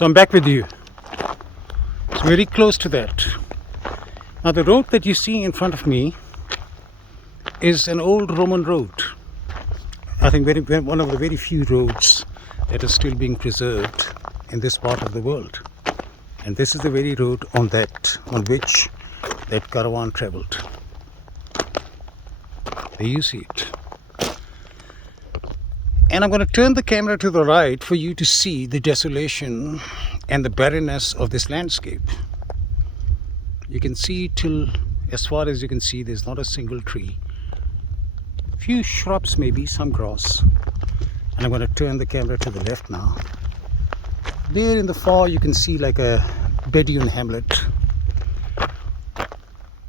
So I'm back with you. It's very close to that. Now the road that you see in front of me is an old Roman road. I think one of the very few roads that is still being preserved in this part of the world. And this is the very road on which that caravan traveled. There you see it. And I'm going to turn the camera to the right for you to see the desolation and the barrenness of this landscape. You can see till as far as you can see, there's not a single tree. Few shrubs, maybe some grass. And I'm going to turn the camera to the left now. There in the far you can see like a Bedouin hamlet.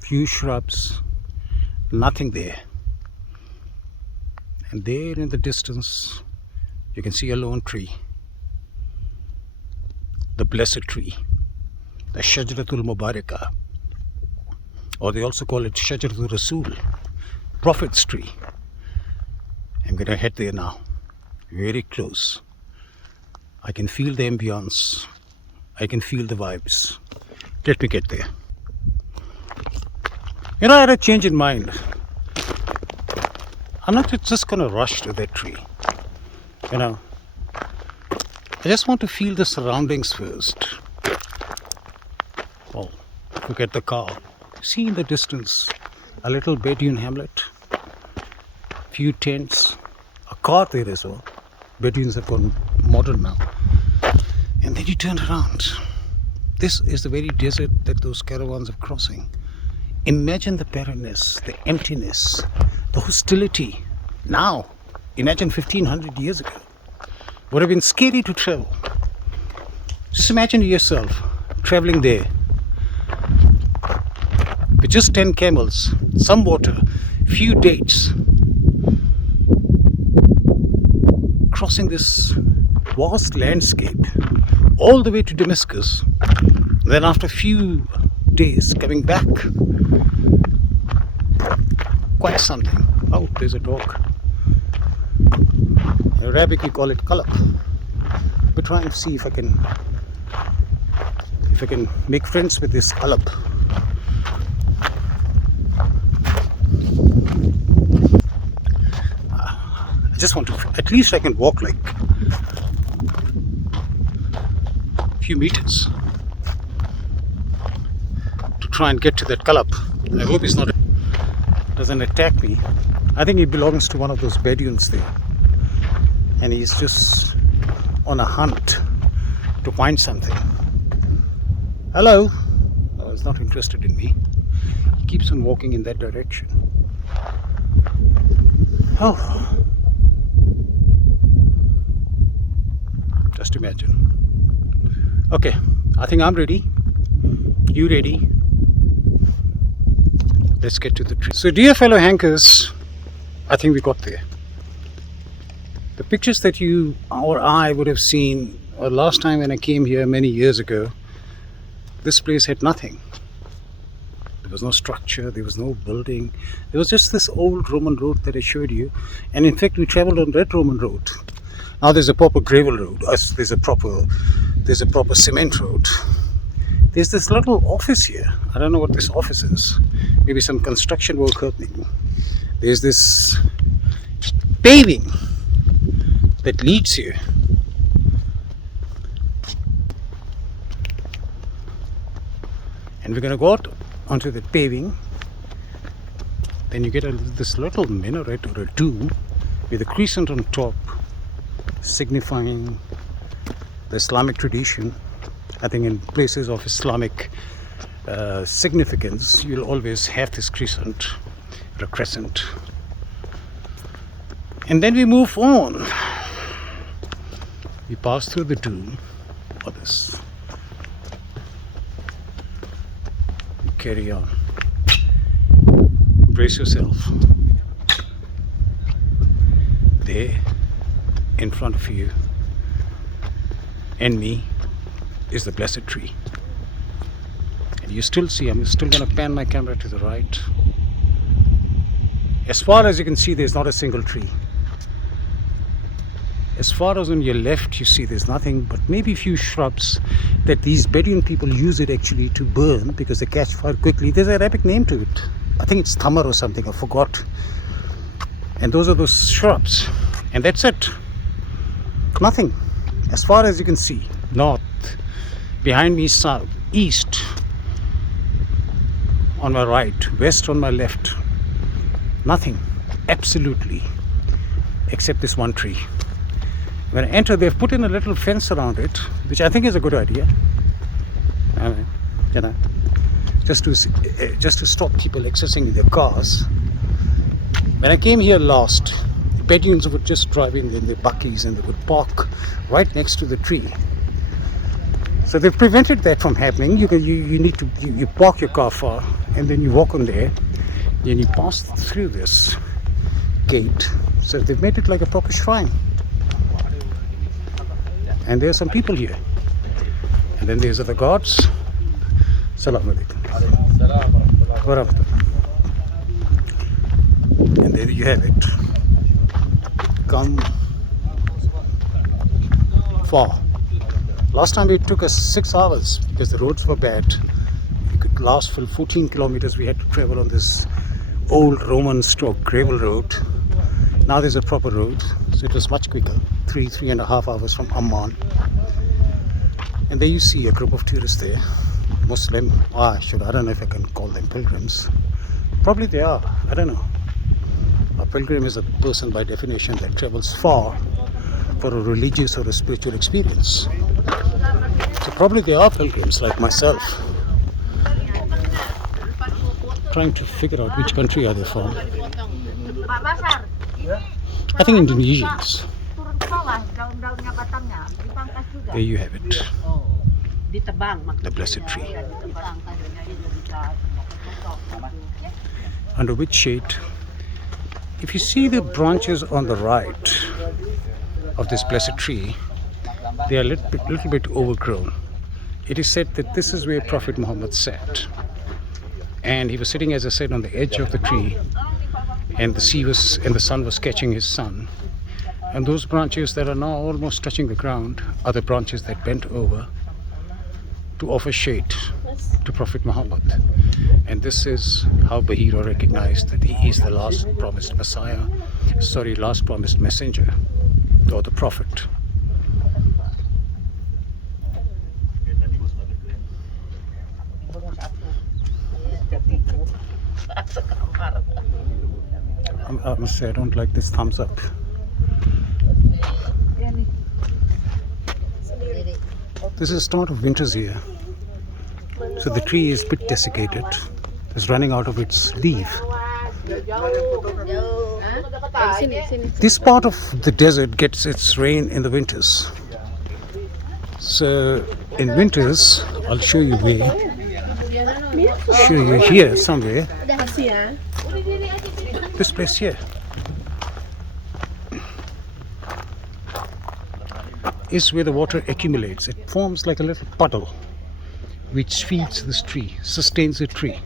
Few shrubs, nothing there. And there in the distance you can see a lone tree, the blessed tree, the Shajaratul Mubarakah, or they also call it Shajaratul Rasul, Prophet's tree. I'm going to head there now, very close. I can feel the ambience, I can feel the vibes. Let me get there. You know, I had a change in mind. I'm not just going to rush to that tree. You know, I just want to feel the surroundings first. Oh, look at the car. See in the distance a little Bedouin hamlet, few tents, a car there as well. Bedouins have gone modern now. And then you turn around. This is the very desert that those caravans are crossing. Imagine the barrenness, the emptiness, the hostility. Now, imagine 1500 years ago. Would have been scary to travel. Just imagine yourself traveling there with just 10 camels, some water, few dates, crossing this vast landscape all the way to Damascus. Then after a few days coming back. Quite something. Oh, there's a dog. In Arabic we call it kalab. We're trying to see if I can make friends with this kalab. I just want to, at least I can walk like a few meters to try and get to that kalab. I hope he's doesn't attack me. I think he belongs to one of those Bedouins there, and he's just on a hunt to find something. Hello. Oh, he's not interested in me. He keeps on walking in that direction. Oh, just imagine. Okay, I think I'm ready. You ready? Let's get to the tree. So dear fellow hankers, I think we got there. The pictures that you or I would have seen last time when I came here many years ago, this place had nothing. There was no structure, there was no building. There was just this old Roman road that I showed you. And in fact we traveled on that Roman road. Now there's a proper gravel road, there's a proper cement road. There's this little office here. I don't know what this office is. Maybe some construction work happening. There's this paving that leads here. And we're going to go out onto the paving. Then you get this little minaret or a dome with a crescent on top, signifying the Islamic tradition. I think in places of Islamic significance, you'll always have this crescent or a crescent. And then we move on. We pass through the dune for this. We carry on. Brace yourself. There, in front of you and me, is the blessed tree. And you still see, I'm still going to pan my camera to the right. As far as you can see, there's not a single tree. As far as on your left, you see there's nothing but maybe a few shrubs that these Bedouin people use it actually to burn because they catch fire quickly. There's an Arabic name to it. I think it's tamar or something, I forgot. And those are those shrubs. And that's it. Nothing. As far as you can see. North. Behind me, south. East. On my right. West on my left. Nothing. Absolutely. Except this one tree. When I enter, they've put in a little fence around it, which I think is a good idea. You know, just to stop people accessing their cars. When I came here last, the Bedouins would just drive in their buckies and they would park right next to the tree. So they've prevented that from happening. You need to you park your car far and then you walk on there. Then you pass through this gate. So they've made it like a proper shrine. And there are some people here. And then these are the gods. Assalamu alaikum. And there you have it. Come far. Last time it took us 6 hours because the roads were bad. We could last for 14 kilometers. We had to travel on this old Roman stroke gravel road. Now there's a proper road, so it was much quicker. 3.5 hours from Amman. And there you see a group of tourists there. Muslim, I don't know if I can call them pilgrims. Probably they are, I don't know. A pilgrim is a person by definition that travels far for a religious or a spiritual experience. So probably they are pilgrims like myself. Trying to figure out which country are they from. I think Indonesians. There you have it. The blessed tree. Under which shade? If you see the branches on the right of this blessed tree, they are a little bit overgrown. It is said that this is where Prophet Mohammad sat. And he was sitting, as I said, on the edge of the tree. And the sun was catching his sun. And those branches that are now almost touching the ground are the branches that bent over to offer shade to Prophet Muhammad. And this is how Bahira recognized that he is the last promised last promised messenger, or the prophet. I must say I don't like this thumbs up. This is the start of winters here. So the tree is a bit desiccated. It's running out of its leaf. This part of the desert gets its rain in the winters. So in winters, I'll show you where. Show you here somewhere. This place here is where the water accumulates. It forms like a little puddle which feeds this tree, sustains the tree.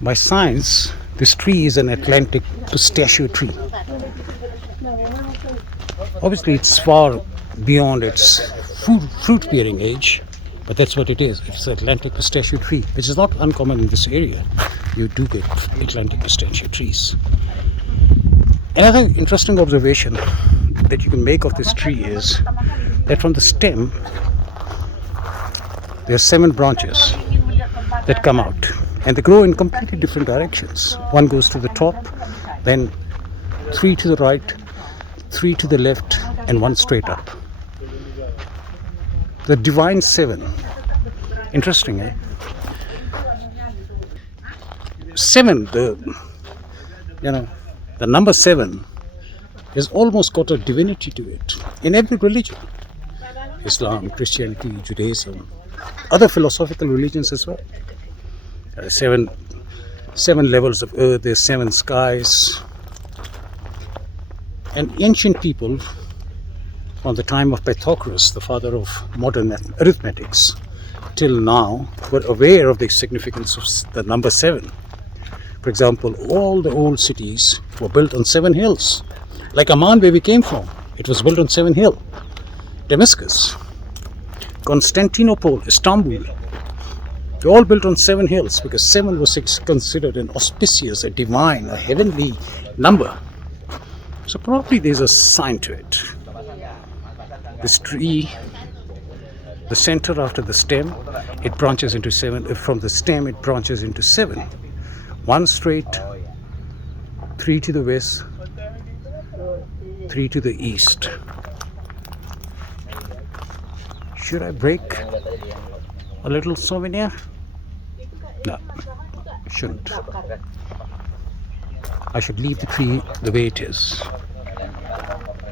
By science, this tree is an Atlantic pistachio tree. Obviously, it's far beyond its fruit-bearing age, but that's what it is. It's an Atlantic pistachio tree, which is not uncommon in this area. You do get Atlantic pistachio trees. Another interesting observation that you can make of this tree is that from the stem, there are 7 branches that come out, and they grow in completely different directions. One goes to the top, then 3 to the right, 3 to the left, and 1 straight up. The divine 7. Interesting, eh? 7, the number 7 has almost got a divinity to it in every religion. Islam, Christianity, Judaism, other philosophical religions as well. There are 7 levels of earth, there's 7 skies. And ancient people, from the time of Pythagoras, the father of modern arithmetics, till now were aware of the significance of the number 7. For example, all the old cities were built on 7 hills. Like Amman, where we came from, it was built on 7 hills. Damascus, Constantinople, Istanbul, they're all built on 7 hills because 7 was considered an auspicious, a divine, a heavenly number. So probably there's a sign to it. This tree, the center after the stem, it branches into 7. From the stem, it branches into 7. 1 straight, 3 to the west, 3 to the east. Should I break a little souvenir? No, shouldn't. I should leave the tree the way it is.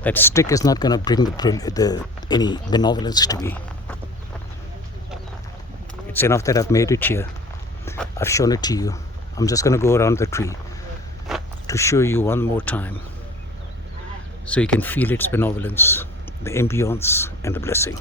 That stick is not going to bring any benevolence to me. It's enough that I've made it here. I've shown it to you. I'm just going to go around the tree to show you one more time so you can feel its benevolence, the ambience and the blessing.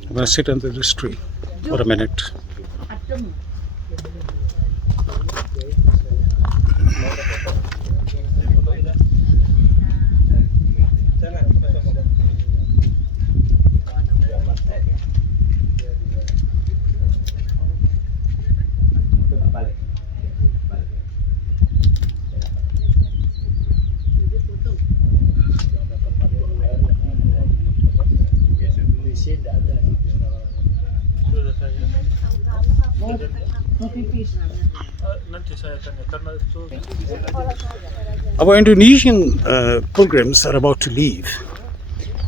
I'm going to sit under this tree for a minute. Our Indonesian pilgrims are about to leave,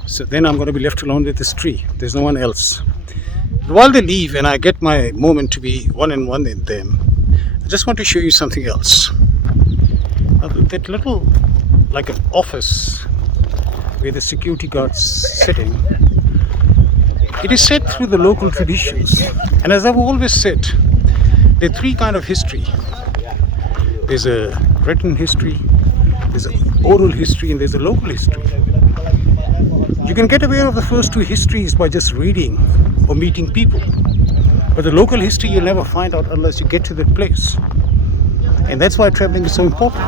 so then I'm going to be left alone with this tree. There's no one else. While they leave and I get my moment to be one-on-one with them, I just want to show you something else. That little, like an office where the security guard's sitting, it is said through the local traditions. And as I've always said, there are 3 kinds of history. There's a written history, there's an oral history, and there's a local history. You can get aware of the first 2 histories by just reading or meeting people. But the local history you'll never find out unless you get to that place. And that's why traveling is so important.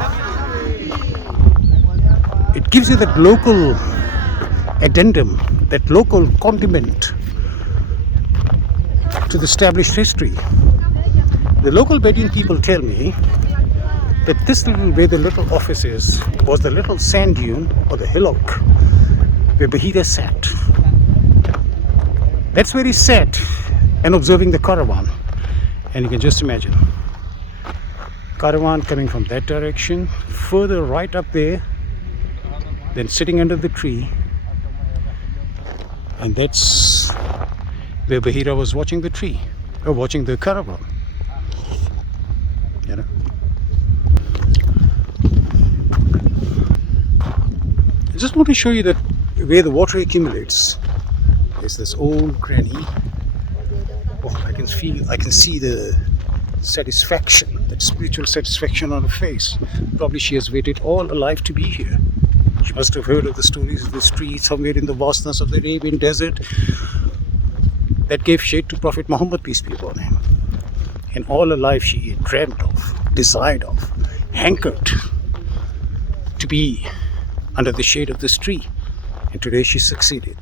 It gives you that local addendum, that local condiment to the established history. The local Bedouin people tell me that this little, where the little office is, was the little sand dune or the hillock where Bahira sat. That's where he sat and observing the caravan. And you can just imagine, caravan coming from that direction, further right up there, then sitting under the tree, and that's where Bahira was watching the tree, or watching the caravan. You know? I just want to show you that where the water accumulates. There's this old granny. Oh, I can see the satisfaction, that spiritual satisfaction on her face. Probably she has waited all her life to be here. She must have heard of the stories of this tree somewhere in the vastness of the Arabian desert that gave shade to Prophet Mohammad, peace be upon him. And all her life she dreamt of, desired of, hankered to be under the shade of this tree. And today she succeeded.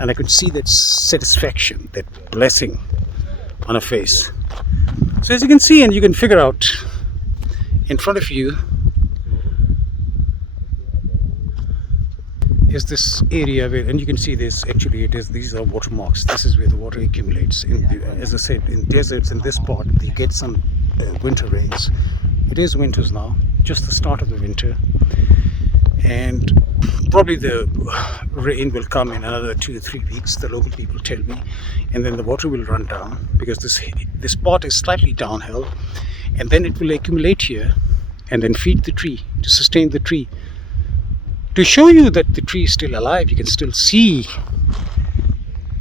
And I could see that satisfaction, that blessing on her face. So as you can see and you can figure out, in front of you is this area where, and you can see this, actually it is, these are watermarks. This is where the water accumulates. As I said, in deserts in this part you get some winter rains. It is winters now, just the start of the winter, and probably the rain will come in another 2 or 3 weeks, the local people tell me, and then the water will run down because this spot is slightly downhill, and then it will accumulate here and then feed the tree, to sustain the tree. To show you that the tree is still alive, you can still see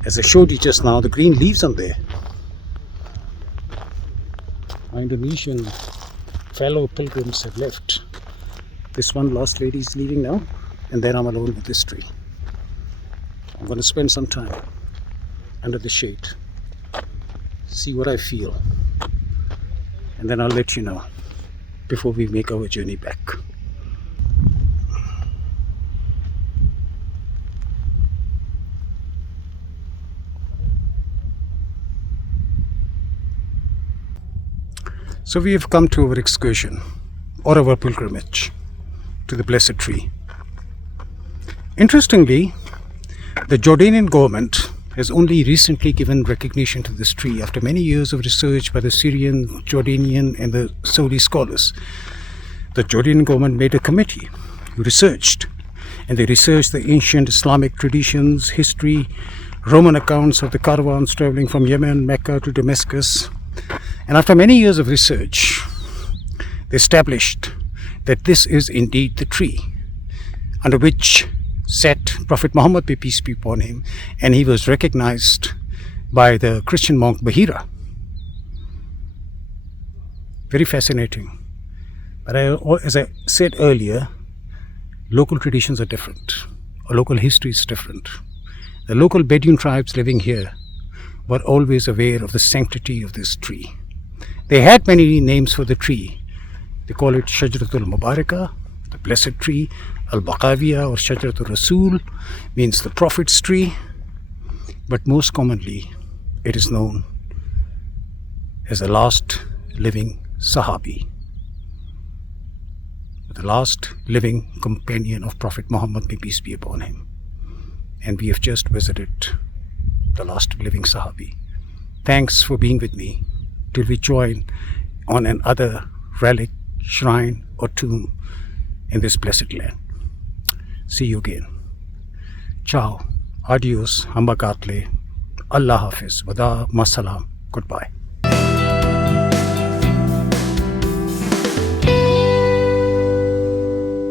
As I showed you just now, the green leaves on there. My Indonesian fellow pilgrims have left. This one last lady is leaving now, and then I'm alone with this tree. I'm going to spend some time under the shade, see what I feel, and then I'll let you know before we make our journey back. So we have come to our excursion or our pilgrimage to the blessed tree. Interestingly, the Jordanian government has only recently given recognition to this tree after many years of research by the Syrian, Jordanian and the Saudi scholars. The Jordanian government made a committee who researched, and they researched the ancient Islamic traditions, history, Roman accounts of the caravans traveling from Yemen, Mecca to Damascus. And after many years of research, they established that this is indeed the tree under which sat Prophet Mohammad, may peace be upon him, and he was recognized by the Christian monk Bahira. Very fascinating. But as I said earlier, local traditions are different, or local history is different. The local Bedouin tribes living here were always aware of the sanctity of this tree. They had many names for the tree. They call it Shajaratul Mubarakah, the blessed tree. Al-Baqawiya or Shajaratul Rasul means the prophet's tree. But most commonly, it is known as the last living Sahabi, the last living companion of Prophet Muhammad, may peace be upon him. And we have just visited the last living Sahabi. Thanks for being with me till we join on another relic, shrine or tomb in this blessed land. See you again. Ciao, adios, hambagatle, Allah Hafiz, wada, masalam, goodbye.